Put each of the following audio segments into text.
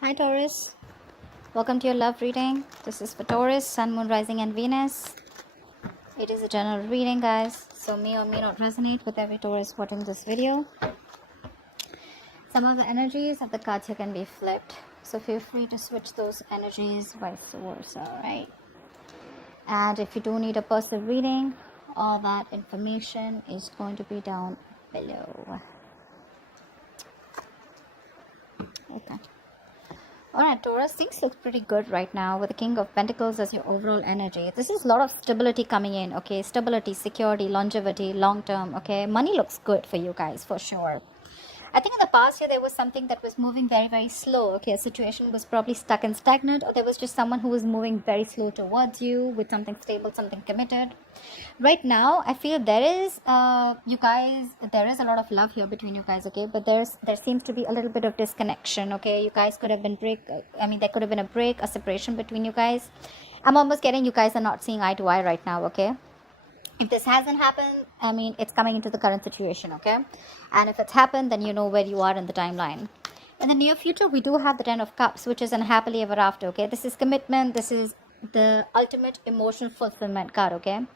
Hi Taurus, welcome to your love reading. This is for Taurus, Sun, Moon, Rising and Venus. It is a general reading, guys, so may or may not resonate with every Taurus watching this video. Some of the energies of the cards here can be flipped, so feel free to switch those energies vice versa, right? And if you do need a personal reading, all that information is going to be down below. Okay. Alright, Taurus, things look pretty good right now with the King of Pentacles as your overall energy. This is a lot of stability coming in, okay? Stability, security, longevity, long term, okay? Money looks good for you guys, for sure. I think in the past year there was something that was moving very, very slow, okay? A situation was probably stuck and stagnant, or there was just someone who was moving very slow towards you with something stable, something committed. Right now, I feel there is, there is a lot of love here between you guys, okay? But there seems to be a little bit of disconnection, okay? You guys could have been there could have been a break, a separation between you guys. I'm almost getting you guys are not seeing eye to eye right now, okay? If this hasn't happened, it's coming into the current situation, okay? And if it's happened, then you know where you are in the timeline. In the near future, we do have the Ten of Cups, which is an happily ever after, okay? This is commitment. This is the ultimate emotional fulfillment card, okay?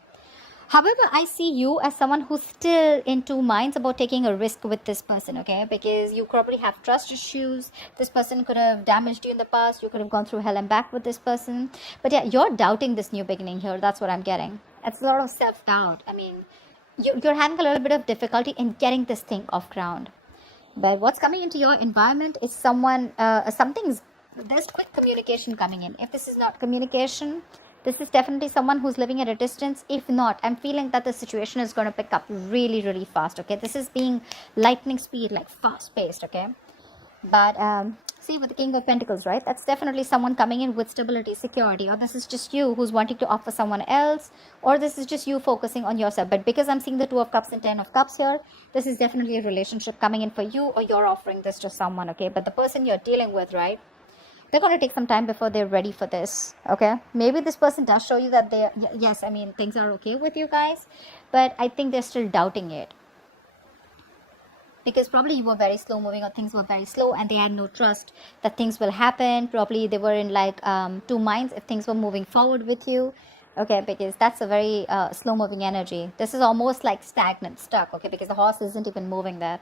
However, I see you as someone who's still in two minds about taking a risk with this person, okay? Because you probably have trust issues. This person could have damaged you in the past. You could have gone through hell and back with this person. But yeah, you're doubting this new beginning here. That's what I'm getting. It's a lot of self-doubt. You're having a little bit of difficulty in getting this thing off ground. But what's coming into your environment is there's quick communication coming in. If this is not communication, this is definitely someone who's living at a distance. If not, I'm feeling that the situation is going to pick up really, really fast, okay? This is being lightning speed, like fast-paced, okay? But see, with the King of Pentacles, right? That's definitely someone coming in with stability, security, or this is just you who's wanting to offer someone else, or this is just you focusing on yourself. But because I'm seeing the Two of Cups and Ten of Cups here, this is definitely a relationship coming in for you, or you're offering this to someone, okay? But the person you're dealing with, right? They're going to take some time before they're ready for this, okay? Maybe this person does show you that things are okay with you guys, but I think they're still doubting it. Because probably you were very slow moving, or things were very slow and they had no trust that things will happen. Probably they were in like two minds if things were moving forward with you, okay? Because that's a very slow moving energy. This is almost like stagnant, stuck, okay? Because the horse isn't even moving there.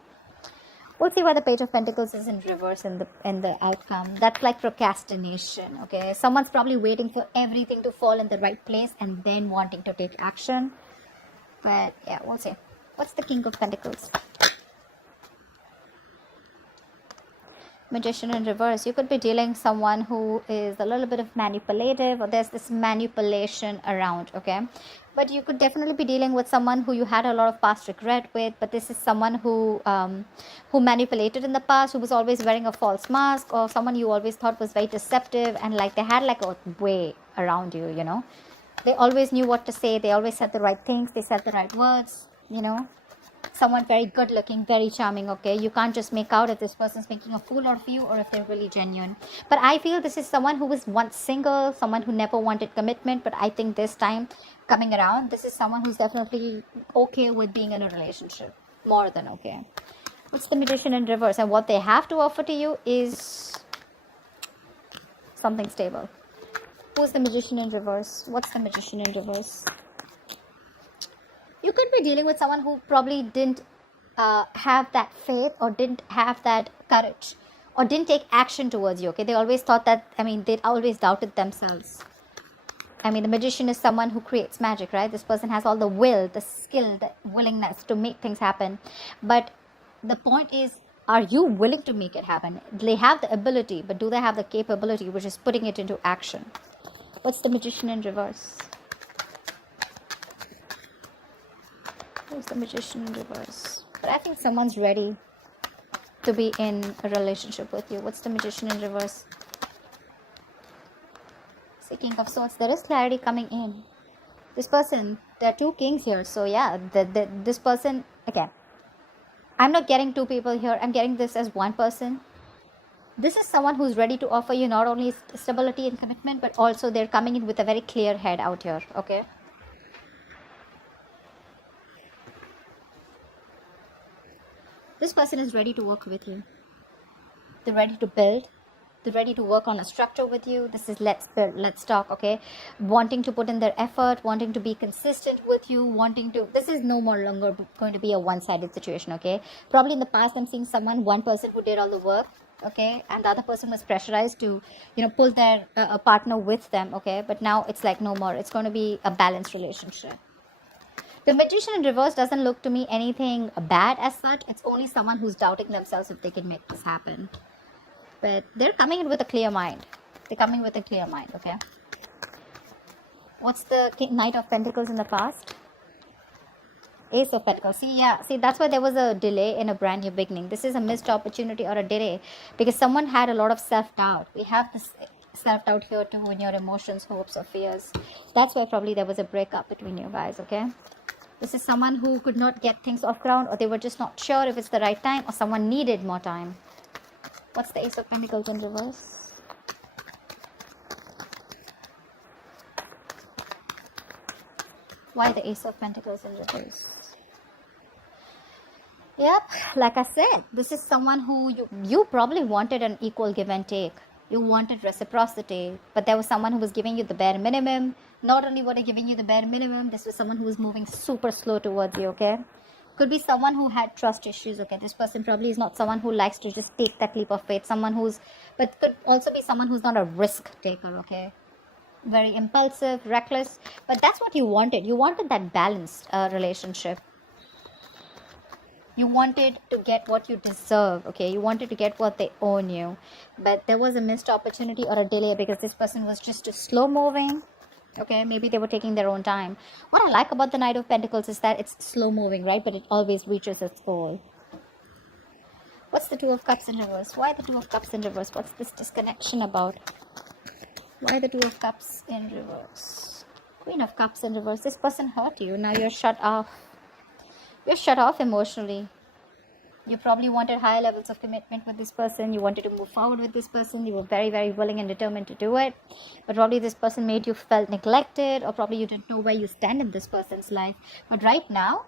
We'll see why the Page of Pentacles is in reverse in the outcome. That's like procrastination, okay? Someone's probably waiting for everything to fall in the right place and then wanting to take action. But yeah, we'll see. What's the King of Pentacles? Magician in reverse. You could be dealing someone who is a little bit of manipulative, or there's this manipulation around, okay? But you could definitely be dealing with someone who you had a lot of past regret with. But this is someone who manipulated in the past, who was always wearing a false mask, or someone you always thought was very deceptive, and like they had like a way around you, you know? They always knew what to say. They always said the right things. They said the right words, you know? Someone very good looking, very charming, okay? You can't just make out if this person's making a fool out of you or if they're really genuine. But I feel this is someone who was once single, someone who never wanted commitment, but I think this time coming around, this is someone who's definitely okay with being in a relationship. More than okay. What's the Magician in reverse? And what they have to offer to you is something stable. Who's the Magician in reverse? What's the Magician in reverse? You could be dealing with someone who probably didn't have that faith, or didn't have that courage, or didn't take action towards you, okay? They always thought that, they always doubted themselves. The magician is someone who creates magic, right? This person has all the will, the skill, the willingness to make things happen. But the point is, are you willing to make it happen? They have the ability, but do they have the capability, which is putting it into action? What's the Magician in reverse? Who's the Magician in reverse? But I think someone's ready to be in a relationship with you. What's the Magician in reverse? King of Swords. There is clarity coming in. This person, there are two kings here. So yeah, this person, again, I'm not getting two people here. I'm getting this as one person. This is someone who's ready to offer you not only stability and commitment, but also they're coming in with a very clear head out here, okay? This person is ready to work with you. They're ready to build. They're ready to work on a structure with you. This is let's build, let's talk, okay? Wanting to put in their effort, wanting to be consistent with you, wanting to, this is no more longer going to be a one-sided situation, okay? Probably in the past, I'm seeing one person who did all the work, okay? And the other person was pressurized to, pull their partner with them, okay? But now it's like no more. It's going to be a balanced relationship. The Magician in reverse doesn't look to me anything bad as such. It's only someone who's doubting themselves if they can make this happen. But they're coming in with a clear mind. They're coming with a clear mind, okay? What's the Knight of Pentacles in the past? Ace of Pentacles. See, that's why there was a delay in a brand new beginning. This is a missed opportunity or a delay because someone had a lot of self-doubt. We have this self-doubt here too in your emotions, hopes, or fears. That's why probably there was a breakup between you guys, okay? This is someone who could not get things off ground, or they were just not sure if it's the right time, or someone needed more time. What's the Ace of Pentacles in reverse? Why the Ace of Pentacles in reverse? Yep, like I said, this is someone who you probably wanted an equal give and take. You wanted reciprocity, but there was someone who was giving you the bare minimum. Not only were they giving you the bare minimum, this was someone who was moving super slow towards you, okay? Could be someone who had trust issues, okay? This person probably is not someone who likes to just take that leap of faith. But could also be someone who's not a risk taker, okay? Very impulsive, reckless. But that's what you wanted. You wanted that balanced relationship. You wanted to get what you deserve, okay? You wanted to get what they own you. But there was a missed opportunity or a delay because this person was just too slow moving. Okay, maybe they were taking their own time. What I like about the Knight of Pentacles is that it's slow moving, right? But it always reaches its goal. What's the Two of Cups in reverse? Why the Two of Cups in reverse? What's this disconnection about? Why the Two of Cups in reverse? Queen of Cups in reverse. This person hurt you. Now you're shut off. You're shut off emotionally. You probably wanted higher levels of commitment with this person. You wanted to move forward with this person. You were very, very willing and determined to do it. But probably this person made you felt neglected, or probably you didn't know where you stand in this person's life. But right now,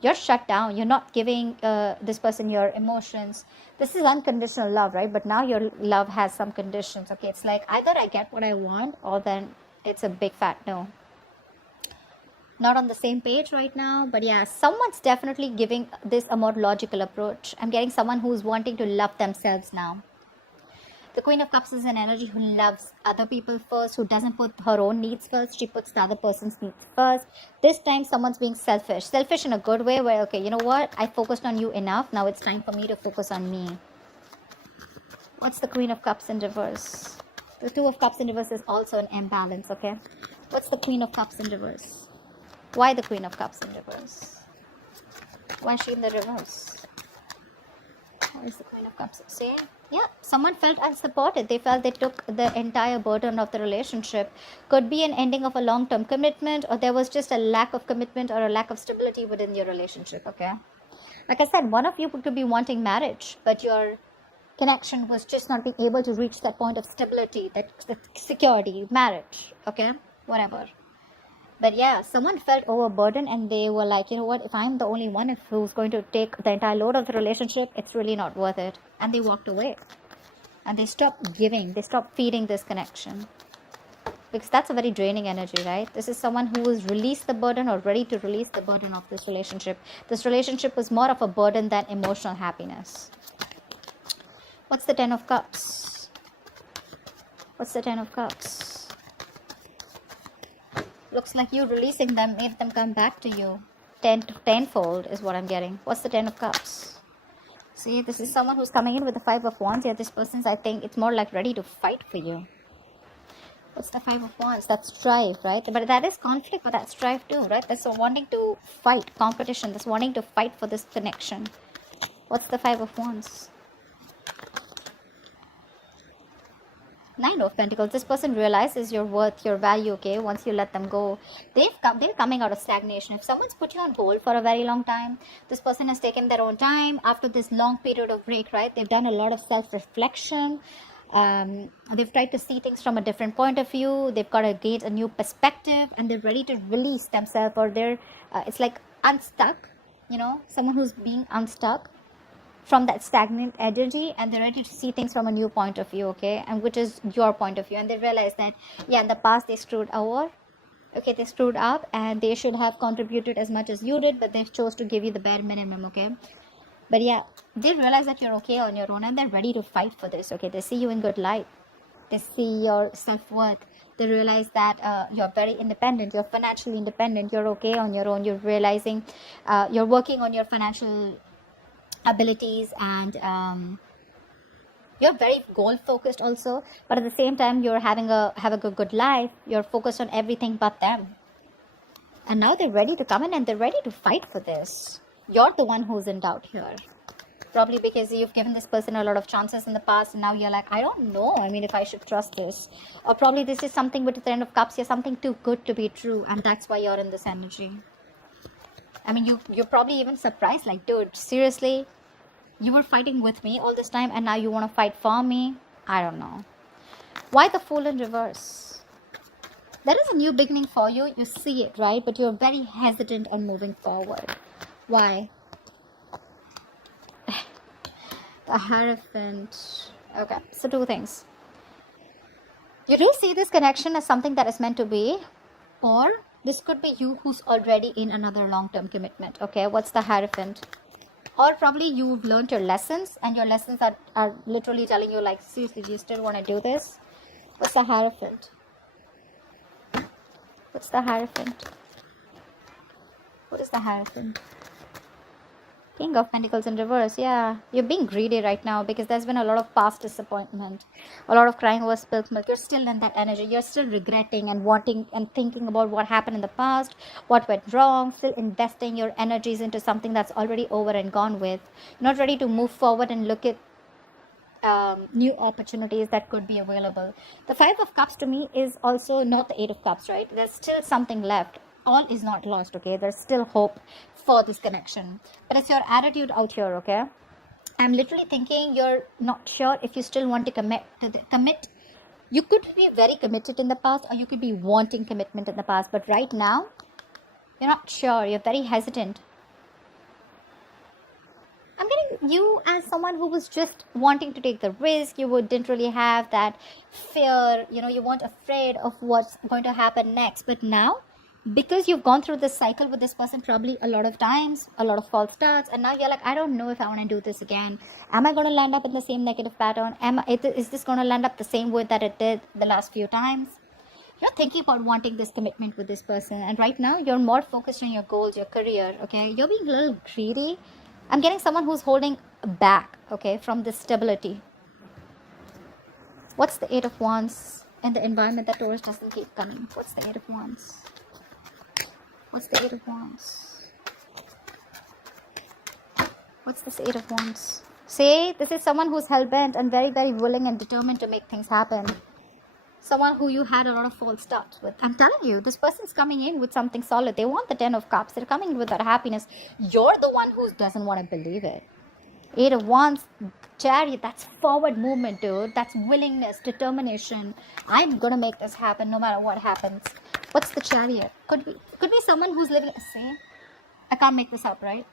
you're shut down. You're not giving this person your emotions. This is unconditional love, right? But now your love has some conditions. Okay, it's like either I get what I want, or then it's a big fat no. Not on the same page right now, but yeah, someone's definitely giving this a more logical approach. I'm getting someone who's wanting to love themselves now. The Queen of Cups is an energy who loves other people first, who doesn't put her own needs first. She puts the other person's needs first. This time, someone's being selfish. Selfish in a good way where, okay, you know what? I focused on you enough. Now it's time for me to focus on me. What's the Queen of Cups in reverse? The Two of Cups in reverse is also an imbalance, okay? What's the Queen of Cups in reverse? Why the Queen of Cups in reverse? Why is she in the reverse? Why is the Queen of Cups? See? Yeah, someone felt unsupported. They felt they took the entire burden of the relationship. Could be an ending of a long-term commitment, or there was just a lack of commitment or a lack of stability within your relationship, okay? Like I said, one of you could be wanting marriage, but your connection was just not being able to reach that point of stability, that security, marriage, okay? Whatever. But yeah, someone felt overburdened and they were like, you know what, if I'm the only one who's going to take the entire load of the relationship, it's really not worth it. And they walked away. And they stopped giving. They stopped feeding this connection. Because that's a very draining energy, right? This is someone who has released the burden or ready to release the burden of this relationship. This relationship was more of a burden than emotional happiness. What's the Ten of Cups? What's the Ten of Cups? Looks like you releasing them made them come back to you. Tenfold is what I'm getting. What's the Ten of Cups? See, this is someone who's coming in with the Five of Wands. Yeah, this person's, I think, it's more like ready to fight for you. What's the Five of Wands? That's strife, right? But that is conflict, but that's strife too, right? That's wanting to fight, competition. That's wanting to fight for this connection. What's the Five of Wands? Nine of Pentacles. This person realizes your worth, your value, okay, once you let them go. They're coming out of stagnation. If someone's put you on hold for a very long time, this person has taken their own time after this long period of break, right? They've done a lot of self-reflection. They've tried to see things from a different point of view. They've got to gain a new perspective and they're ready to release themselves, or they're, it's like unstuck, you know, someone who's being unstuck from that stagnant energy, and they're ready to see things from a new point of view, okay, and which is your point of view. And they realize that, yeah, in the past they screwed over, okay, they screwed up, and they should have contributed as much as you did, but they chose to give you the bare minimum, okay. But yeah, they realize that you're okay on your own, and they're ready to fight for this, okay. They see you in good light. They see your self-worth. They realize that you're very independent. You're financially independent. You're okay on your own. You're realizing you're working on your financial abilities, and you're very goal focused also. But at the same time, you're having a good life. You're focused on everything but them. And now they're ready to come in, and they're ready to fight for this. You're the one who's in doubt here. Probably because you've given this person a lot of chances in the past, and now you're like, I don't know, I mean, if I should trust this. Or probably this is something with the Ten of Cups. You're something too good to be true, and that's why you're in this energy. I mean, you're probably even surprised, like, dude, seriously? You were fighting with me all this time, and now you want to fight for me? I don't know. Why the Fool in reverse? There is a new beginning for you. You see it, right? But you're very hesitant on moving forward. Why? The Hierophant. Okay, so two things. You do see this connection as something that is meant to be, or this could be you who's already in another long-term commitment. Okay, what's the Hierophant? Or probably you've learned your lessons, and your lessons are literally telling you, like, seriously, do you still want to do this? What's the Hierophant? What's the Hierophant? What is the Hierophant? King of Pentacles in reverse. Yeah, you're being greedy right now because there's been a lot of past disappointment, a lot of crying over spilled milk. You're still in that energy. You're still regretting and wanting and thinking about what happened in the past, what went wrong, still investing your energies into something that's already over and gone with. You're not ready to move forward and look at new opportunities that could be available. The Five of Cups to me is also not the Eight of Cups, right? There's still something left. All is not lost, okay? There's still hope for this connection, but it's your attitude out here, okay? I'm literally thinking you're not sure if you still want to commit. You could be very committed in the past, or you could be wanting commitment in the past, but right now you're not sure. You're very hesitant. I'm getting you as someone who was just wanting to take the risk. You didn't really have that fear, you weren't afraid of what's going to happen next. But now, because you've gone through this cycle with this person probably a lot of times, a lot of false starts, and now you're like, I don't know if I want to do this again. Am I going to land up in the same negative pattern? Is this going to land up the same way that it did the last few times? You're thinking about wanting this commitment with this person, and right now you're more focused on your goals, your career, okay? You're being a little greedy. I'm getting someone who's holding back, okay, from this stability. What's the Eight of Wands in the environment that Taurus doesn't keep coming? What's the Eight of Wands? What's the Eight of Wands? What's this Eight of Wands? See, this is someone who's hell-bent and very, very willing and determined to make things happen. Someone who you had a lot of false starts with. I'm telling you, this person's coming in with something solid. They want the Ten of Cups. They're coming in with that happiness. You're the one who doesn't want to believe it. Eight of Wands, Chariot, that's forward movement, dude. That's willingness, determination. I'm going to make this happen no matter what happens. What's the Chariot? Could be someone who's living... See? I can't make this up, right?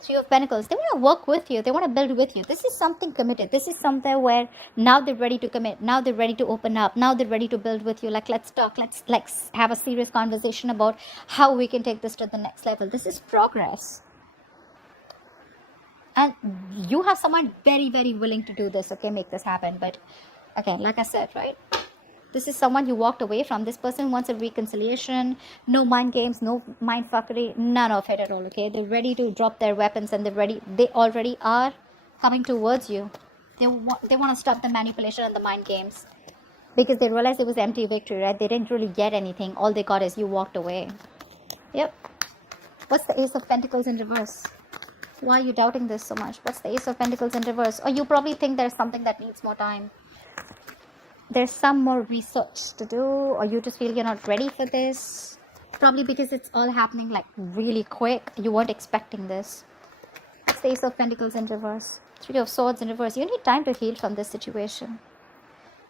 Three of Pentacles. They want to work with you. They want to build with you. This is something committed. This is something where now they're ready to commit. Now they're ready to open up. Now they're ready to build with you. Like, let's talk. Let's have a serious conversation about how we can take this to the next level. This is progress. And you have someone very, very willing to do this, okay? Make this happen. But, okay, like I said, right? This is someone you walked away from. This person wants a reconciliation. No mind games, no mind fuckery, none of it at all, okay? They're ready to drop their weapons, and they already are coming towards you. They want to stop the manipulation and the mind games. Because they realized it was empty victory, right? They didn't really get anything. All they got is you walked away. Yep. What's the Ace of Pentacles in reverse? Why are you doubting this so much? What's the Ace of Pentacles in reverse? Or you probably think there's something that needs more time. There's some more research to do, or you just feel you're not ready for this. Probably because it's all happening like really quick. You weren't expecting this. It's the Ace of Pentacles in reverse. Three of Swords in reverse. You need time to heal from this situation.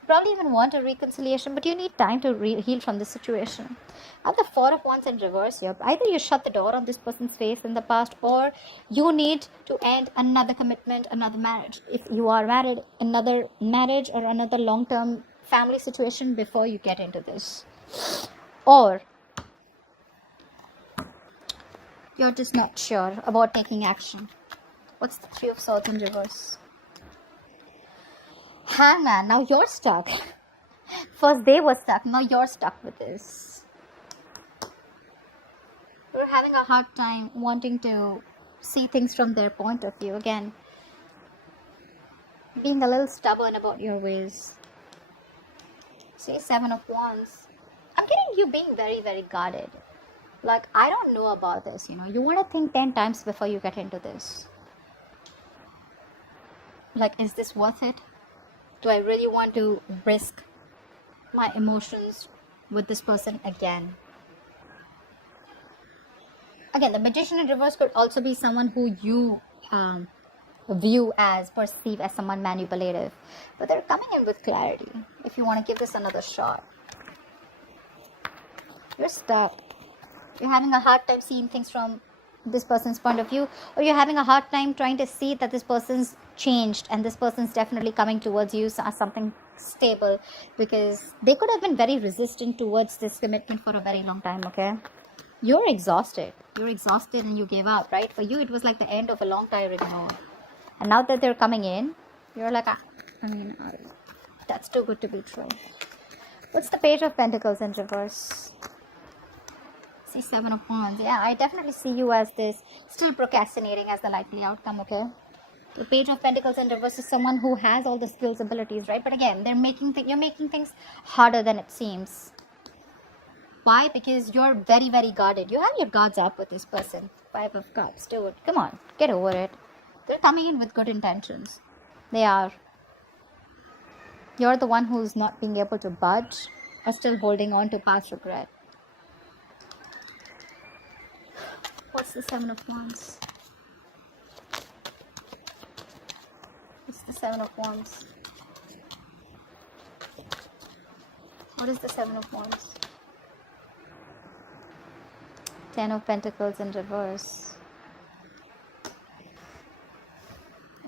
probably even want a reconciliation, but you need time to heal from this situation. I have the Four of Wands in reverse here. Either you shut the door on this person's face in the past, or you need to end another commitment, another marriage. If you are married, another marriage or another long-term family situation before you get into this. Or you're just not sure about taking action. What's the Three of Swords in reverse? Hangman, now you're stuck. First they were stuck, now you're stuck with this. You're having a hard time wanting to see things from their point of view. Again, being a little stubborn about your ways. See, Seven of Wands. I'm getting you being very, very guarded. Like, I don't know about this, You want to think 10 times before you get into this. Like, is this worth it? Do I really want to risk my emotions with this person again? Again, the Magician in reverse could also be someone who you perceive as someone manipulative. But they're coming in with clarity if you want to give this another shot. You're stuck. You're having a hard time seeing things from this person's point of view, or you're having a hard time trying to see that this person's changed and this person's definitely coming towards you as something stable, because they could have been very resistant towards this commitment for a very long time. Okay, you're exhausted and you gave up, right? For you it was like the end of a long tiring road, and now that they're coming in, you're like, that's too good to be true. What's the Page of Pentacles in reverse? See, Seven of Wands. Yeah, I definitely see you as this, still procrastinating as the likely outcome, okay? The Page of Pentacles in reverse is someone who has all the skills, abilities, right? But again, you're making things harder than it seems. Why? Because you're very, very guarded. You have your guards up with this person. Five of Cups, dude. Come on, get over it. They're coming in with good intentions. They are. You're the one who's not being able to budge or still holding on to past regret. What's the Seven of Wands? What's the Seven of Wands? What is the Seven of Wands? Ten of Pentacles in reverse.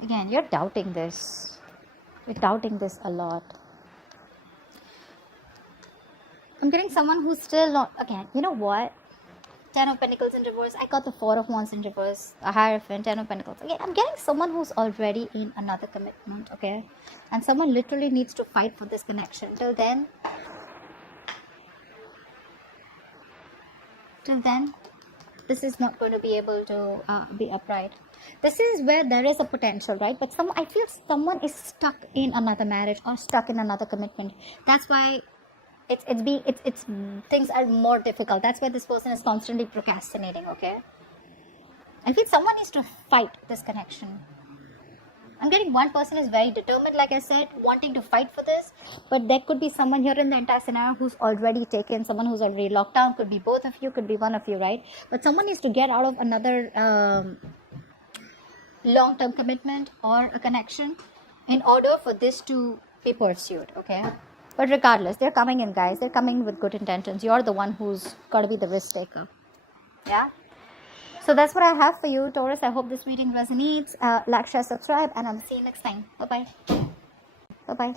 Again, you're doubting this. You're doubting this a lot. I'm getting someone who's still not... Again, you know what? Ten of Pentacles in reverse. I got the Four of Wands in reverse. A Hierophant, Ten of Pentacles. Again, I'm getting someone who's already in another commitment, okay? And someone literally needs to fight for this connection. Till then, this is not going to be able to be upright. This is where there is a potential, right? But I feel someone is stuck in another marriage or stuck in another commitment. That's why it's things are more difficult. That's why this person is constantly procrastinating, okay? I feel someone needs to fight this connection. I'm getting one person is very determined, like I said, wanting to fight for this. But there could be someone here in the entire scenario who's already taken, someone who's already locked down. Could be both of you, could be one of you, right? But someone needs to get out of another long-term commitment or a connection in order for this to be pursued, okay? But regardless, they're coming in, guys. They're coming in with good intentions. You're the one who's got to be the risk taker. Yeah? So that's what I have for you, Taurus. I hope this reading resonates. Like, share, subscribe, and I'll see you next time. Bye-bye. Bye-bye.